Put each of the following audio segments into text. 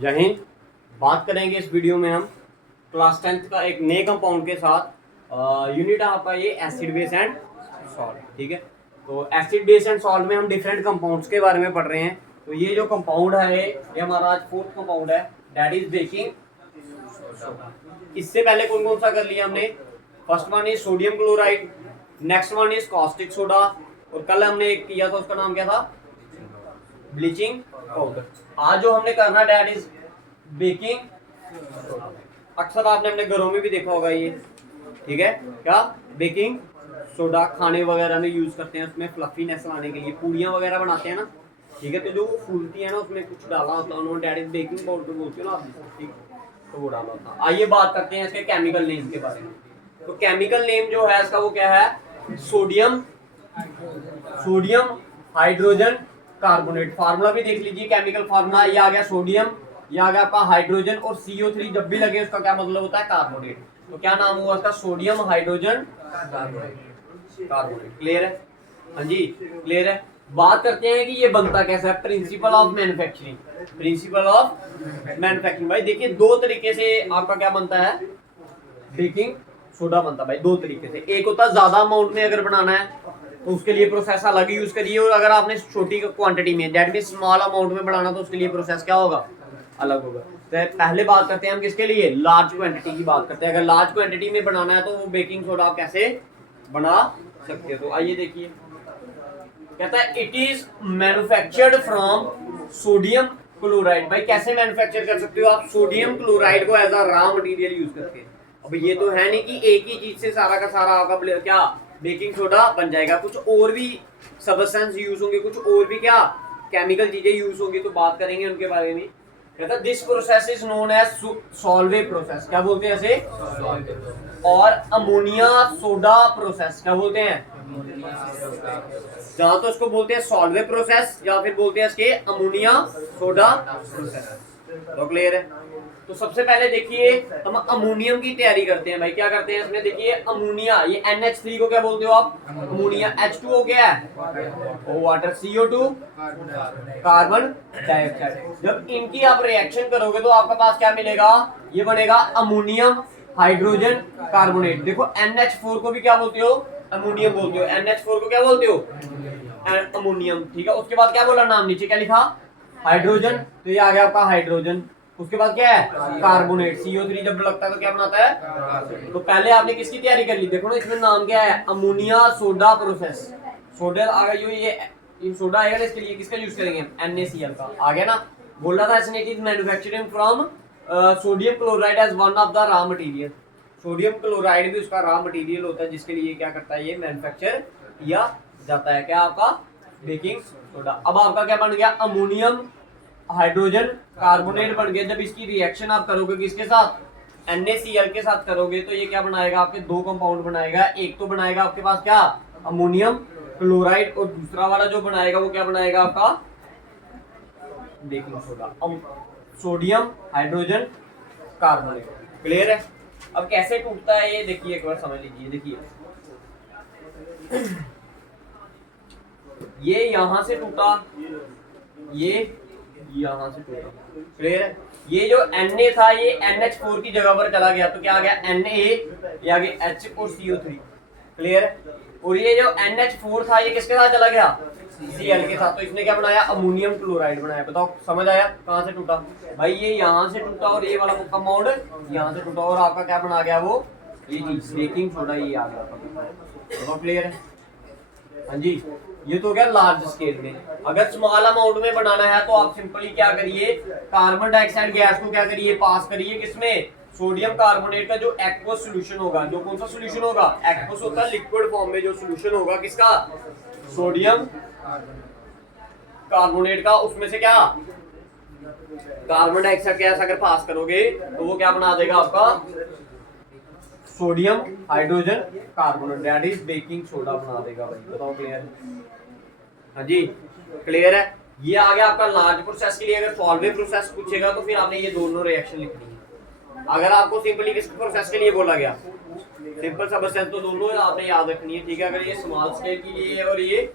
जय हिंद। बात करेंगे इस वीडियो में हम क्लास 10th का एक नए कंपाउंड के साथ। यूनिट आपका ये एसिड बेस एंड सॉल्ट। ठीक है, तो एसिड बेस एंड सॉल्ट में हम डिफरेंट कंपाउंड्स के बारे में पढ़ रहे हैं। तो ये जो कंपाउंड है ये हमारा आज फोर्थ कंपाउंड है, दैट इज बेकिंग सोडा। इससे पहले कौन कौन सा कर लिया हमने? First one is sodium chloride, next one is caustic soda, और कल हमने एक किया था उसका नाम क्या था? Bleaching powder. आज जो हमने करना डैट इज बेकिंग सोडा। अक्सर आपने अपने घरों में भी देखा होगा ये। ठीक है, क्या बेकिंग सोडा खाने वगैरह में यूज करते हैं, उसमें फ्लफीनेस लाने के लिए, पूड़ियाँ वगैरह बनाते हैं ना। ठीक है, तो जो फूलती है ना उसमें कुछ डाला होता है उन्होंने, डैट इज बेकिंग पाउडर बोलते हो ना आप। ठीक, तो वो डाला होता है। आइए बात करते हैं इसके केमिकल नेम के बारे में। तो केमिकल नेम जो है इसका वो क्या है? Sodium hydrogen carbonate. फार्मूला भी देख लीजिए, केमिकल फार्मूला ये आ गया सोडियम, ये आ गया आपका हाइड्रोजन, और CO3 जब भी लगे उसका क्या मतलब होता है? कार्बोनेट। तो क्या नाम हुआ उसका? Sodium hydrogen carbonate. क्लियर है? हाँ जी, क्लियर है। बात करते हैं कि ये बनता कैसा है। प्रिंसिपल ऑफ मैन्युफैक्चरिंग भाई देखिए दो तरीके से आपका क्या बनता है? बेकिंग सोडा बनता है भाई दो तरीके से। एक होता है ज्यादा अमाउंट में अगर बनाना है तो उसके लिए प्रोसेस अलग यूज करिए, और अगर आपने छोटी क्वांटिटी में दैट मीन स्मॉल अमाउंट में बनाना तो उसके लिए प्रोसेस क्या होगा? अलग होगा। तो पहले बात करते हैं हम किसके लिए? लार्ज क्वांटिटी की बात करते हैं। अगर लार्ज क्वांटिटी में बनाना है तो वो बेकिंग सोडा आप कैसे बना सकते हो? तो आइए देखिए, कहता है it is manufactured from sodium chloride. भाई कैसे मैन्युफैक्चर कर सकते हो आप सोडियम क्लोराइड को as a raw material use करके? अब ये तो है नहीं कि एक ही चीज से सारा का सारा आपका क्या बेकिंग सोडा बन जाएगा। कुछ और भी सब्सटेंस यूज होंगे, कुछ और भी क्या केमिकल चीजें यूज होंगी, तो बात करेंगे उनके बारे में। कहता this process is known as Solvay process. क्या बोलते हैं ऐसे? और अमोनिया सोडा प्रोसेस क्या बोलते हैं? जहां तो इसको बोलते हैं सॉल्वे प्रोसेस या फिर बोलते हैं इसके अमोनिया सोडा प्रोसेस। तो क्लियर है? तो सबसे पहले देखिए हम अमोनियम की तैयारी करते हैं। भाई क्या करते हैं इसमें? देखिए अमोनिया, ये NH3 को क्या बोलते हो आप? अमोनिया। H2O क्या है? ओ वाटर। CO2 carbon dioxide. जब इनकी आप रिएक्शन करोगे तो आपके पास क्या मिलेगा? ये बनेगा अमोनियम हाइड्रोजन कार्बोनेट। देखो NH4 को भी क्या बोलते हो? अमोनियम बोलते हो। NH4 को क्या बोलते हो? अमोनियम। ठीक है, उसके बाद क्या बोला नाम? नीचे क्या लिखा? हाइड्रोजन। तो ये आ गया आपका हाइड्रोजन। उसके बाद क्या है? कार्बोनेट। CO3 जब लगता है तो क्या बनाता है? तो पहले आपने किसकी तैयारी कर ली? देखो ना इसमें नाम क्या है? Ammonia soda process. सोडा आ गया, ये सोडा आएगा ना, इसके लिए किसका यूज करेंगे? NaCl का। आ गया ना? बोल रहा था इसने it is manufacturing from sodium chloride as one of the raw material. Sodium chloride भी उसका रॉ मटेरियल होता है जिसके लिए क्या करता है? ये मैन्युफैक्चर किया जाता है। क्या आपका? Baking soda. अब आपका क्या बन गया? अमोनियम हाइड्रोजन कार्बोनेट बन गया। जब इसकी रिएक्शन आप करोगे किसके साथ? NaCl के साथ करोगे तो ये क्या बनाएगा? आपके दो कंपाउंड बनाएगा। एक तो बनाएगा आपके पास क्या? अमोनियम क्लोराइड, और दूसरा वाला जो बनाएगा वो क्या बनाएगा? आपका baking soda. Sodium hydrogen carbonate. Clear है? अब कैसे टूटता है ये देखिए, एक बार समझ लीजिए। देखिए ये यहां से टूटा, ये यहां से टूटा। क्लियर है? ये जो Na था ये NH4 की जगह पर चला गया तो क्या आ गया? Na, ये आ गया H और CO3। क्लियर है? और ये जो NH4 था ये किसके साथ चला गया? Cl के साथ। तो इसने क्या बनाया? अमोनियम क्लोराइड बनाया। बताओ समझ आया कहां से टूटा? भाई ये यहां से टूटा और ये वाला कंपाउंड यहां से टूटा, और आपका क्या बना गया? वो ये चीज बेकिंग सोडा ये आ गया। तो क्लियर है? हाँ जी, ये तो क्या लार्ज स्केल में। अगर स्मॉल अमाउंट में बनाना है तो आप सिंपली क्या करिए? कार्बन डाइऑक्साइड गैस को क्या करिए? पास करिए किसमें? सोडियम कार्बोनेट का जो एक्वस सोल्यूशन होगा, जो कौन सा सोल्यूशन होगा? एक्वस होता है लिक्विड फॉर्म में जो सोल्यूशन होगा किसका? सोडियम कार्बोनेट का। उसमें से क्या कार्बन डाइऑक्साइड गैस अगर पास करोगे तो वो क्या बना देगा? आपका sodium hydrogen carbonate, that is baking soda बना देगा। भाई बताओ क्लियर है? हाँ जी, क्लियर है? ये आ गया आपका लार्ज प्रोसेस के लिए। अगर सॉल्वे प्रोसेस पूछेगा तो फिर आपने ये दोनों रिएक्शन लिखनी है। अगर आपको सिंपली किस प्रोसेस के लिए बोला गया, सिंपल सब्सटेंस, तो दोनों आपने याद रखनी है। ठीक है? अगर ये स्मॉल स्केल के लिए और ये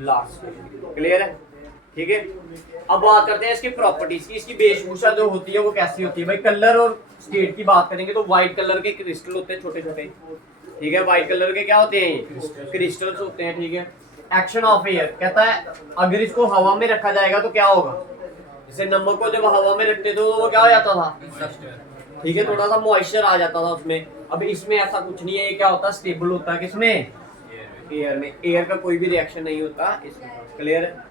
लार्ज स्केल। क्लियर है? ठीक है। अब बात करते हैं इसकी प्रॉपर्टीज की, इसकी वेशभूषा जो होती है वो कैसी होती है भाई। कलर और स्टेट की बात करेंगे तो व्हाइट कलर के क्रिस्टल होते हैं छोटे छोटे, ठीक है। व्हाइट कलर के क्या होते हैं, क्रिस्टल्स होते हैं, ठीक है। एक्शन ऑफ एयर कहता है अगर इसको हवा में रखा जाएगा तो क्या होगा, जैसे नमक को जब हवा में रखते थे तो वो क्या हो जाता था, ठीक है, थोड़ा सा मॉइस्चर आ जाता था उसमें। अब इसमें ऐसा कुछ नहीं है, ये क्या होता है, स्टेबल होता है किसमें, एयर में। एयर का कोई भी रिएक्शन नहीं होता इसमें, क्लियर है।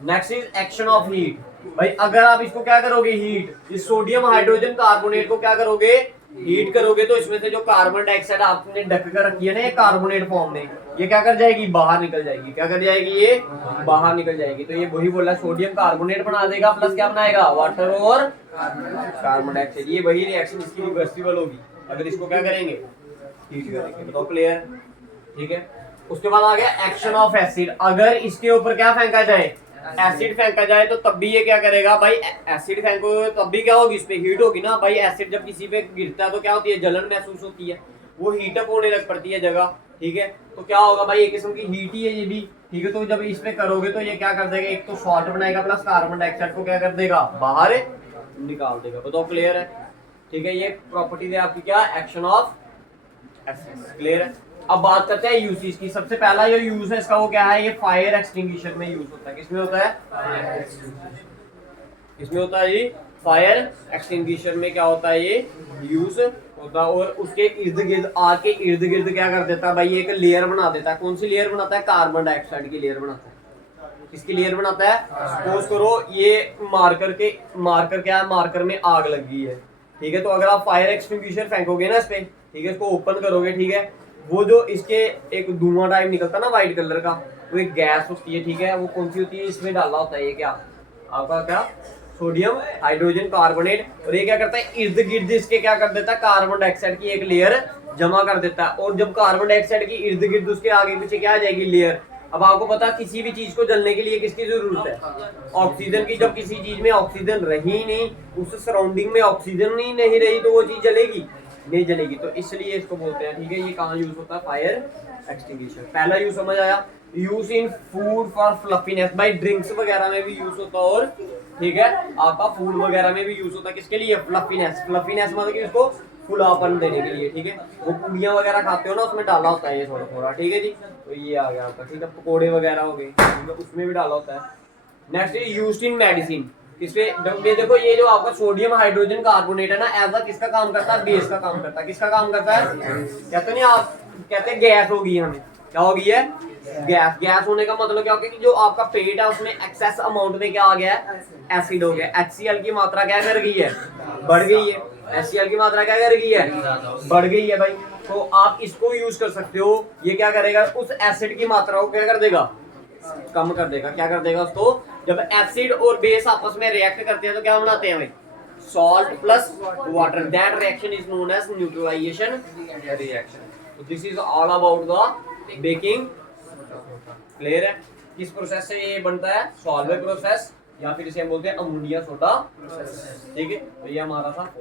Next is action of heat. भाई अगर आप इसको क्या करोगे, हीट, इस सोडियम हाइड्रोजन कार्बोनेट को क्या करोगे, हीट करोगे तो इसमें से जो कार्बन डाइऑक्साइड आपने ढक कर रखी है ना ये कार्बोनेट फॉर्म में, ये क्या कर जाएगी, बाहर निकल जाएगी। क्या कर जाएगी, ये बाहर निकल जाएगी। तो ये वही बोला, सोडियम कार्बोनेट बना देगा प्लस क्या बनाएगा, वाटर और कार्बन डाइऑक्साइड। ये वही रिएक्शन इसकी रिवर्सिबल होगी अगर इसको क्या करेंगे, हीट करेंगे। बताओ क्लियर, ठीक है। उसके बाद आ गया एक्शन ऑफ एसिड। अगर इसके ऊपर क्या फेंका जाए, एसिड फेंका जाए तो तब भी ये क्या करेगा भाई, एसिड फेंको तब भी क्या होगी, इस पे हीट होगी ना भाई। एसिड जब किसी पे गिरता है तो क्या होती है, जलन महसूस होती है, वो हीट अप होने लग पड़ती है जगह, ठीक है। तो क्या होगा भाई, एक किस्म की हीट ही है ये भी, ठीक है। तो जब इस पे करोगे तो ये क्या कर देगा, एक तो सॉल्ट बनाएगा प्लस कार्बन डाइऑक्साइड को क्या कर देगा, बाहर निकाल देगा। बताओ क्लियर है, ठीक है। ये प्रॉपर्टी है आपकी क्या, एक्शन ऑफ एसिड, क्लियर है। अब बात करते हैं यूसेज की। सबसे पहला जो यूज है इसका वो क्या है, ये फायर एक्सटिंग्विशर में यूज होता है। किसमें होता है, इसमें होता है ये फायर एक्सटिंग्विशर में क्या होता है, ये यूज होता है। और उसके इर्द गिर्द, आग के इर्द गिर्द क्या कर देता है भाई, एक लेयर बना देता है। कौन सी लेयर बनाता है, कार्बन डाइऑक्साइड की लेयर बनाता है। किसकी लेयर बनाता है, सपोज करो ये मार्कर क्या है, मार्कर में आग लग गई है, ठीक है। तो अगर आप फायर एक्सटिंग्विशर फेंकोगे ना इस पे, ठीक है, इसको ओपन करोगे, ठीक है, वो जो इसके एक धुआं टाइप निकलता है ना व्हाइट कलर का, वो एक गैस होती है, ठीक है। वो कौन सी होती है, इसमें डाला होता है ये क्या, आपका क्या, सोडियम हाइड्रोजन कार्बोनेट। और ये क्या करता है, इर्द गिर्द इसके क्या कर देता है, कार्बन डाइऑक्साइड की एक लेयर जमा कर देता है। और जब कार्बन डाइऑक्साइड की इर्द गिर्द उसके आगे पीछे क्या आ जाएगी, लेयर। अब आपको पता है किसी भी चीज को जलने के लिए किसकी जरूरत है, ऑक्सीजन की। जब किसी चीज में ऑक्सीजन रही नहीं, उस सराउंडिंग में ऑक्सीजन ही नहीं रही तो वो चीज जलेगी नहीं, जलेगी। तो इसलिए इसको बोलते हैं, ठीक है। ये कहाँ यूज होता है, फायर एक्सटिंग्विशर। पहला यूज समझ आया, use in food for fluffiness. भाई ड्रिंक्स वगैरह में भी यूज होता है, और ठीक है आपका फूड वगैरह में भी यूज होता है। किसके लिए, फ्लफीनेस। फ्लफीनेस मतलब कि उसको फुलापन देने के लिए, ठीक है। वो पूड़ियाँ वगैरह खाते हो ना, उसमें डाला होता है ये थोड़ा थोड़ा, ठीक है जी। तो ये आ गया आपका, ठीक है। पकौड़े वगैरह हो गए, उसमें भी डाला होता है। नेक्स्ट है यूज्ड इन मेडिसिन। इसमें ये देखो, ये जो आपका सोडियम हाइड्रोजन कार्बोनेट है ना, एज अ किसका काम करता है, बेस का काम करता है। किसका काम करता है, कहते नहीं आप, कहते हैं गैस होगी, हमें क्या होगी है, गैस। गैस होने का मतलब क्या होगा कि जो आपका पेट है उसमें एक्सेस अमाउंट में क्या आ गया है, एसिड हो गया। HCl की मात्रा क्या कर गई है, बढ़ गई है। HCl की मात्रा क्या कर गई है, बढ़ गई है भाई। तो आप इसको यूज कर सकते हो। ये क्या करेगा, उस एसिड की मात्रा को क्या कर देगा, कम कर देगा। क्या कर देगा उसको, जब एसिड और बेस आपस में रिएक्ट करते हैं तो क्या बनाते हैं भाई, salt plus water. That reaction is known as neutralisation reaction. This is all about the baking, clear है। किस प्रोसेस से ये बनता है, सॉल्वेंट प्रोसेस, या फिर इसे हम बोलते हैं अमोनिया सोडा प्रोसेस, ठीक है। तो ये हमारा था।